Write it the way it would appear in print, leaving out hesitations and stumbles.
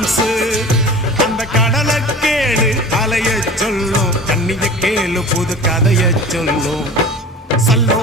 dance அந்த கடலை கேளு அலைய சொல்லும் கண்ணிய கேளு புது கதைய சொல்லும் சல்லோ